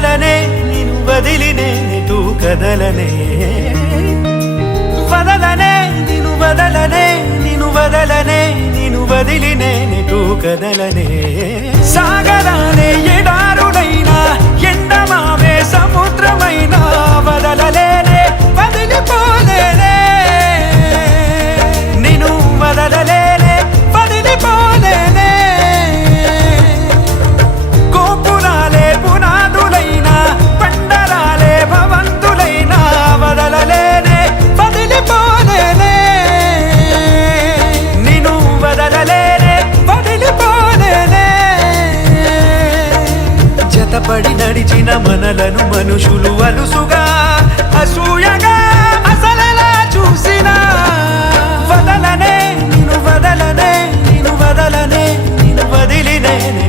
వదలనే నిను వదిలి నేనెటూ కదలనే వదలనే నిను వదలనే నిను వదలనే నిను వదిలి నేనెటూ కదలనే సాగరాలే ఎడారులైనా ఎండమావే సముద్రమైనా వదలలేనే వదిలిపోలేనే నిను వదలలేనే వదిలిపోలేనే గోపురాలే పునాదులైనా పండరాలే భవంతులైనా వదలలేనే వదిలిపోలేనే నిను వదలలేనే వదిలిపోలేనే జతపడి నడిచిన మనలను మనుషులు అలుసుగా అసూయగా అసలలా చూసినా వదలనే నిను వదలనే నిను వదలనే నిను వదిలి నేనే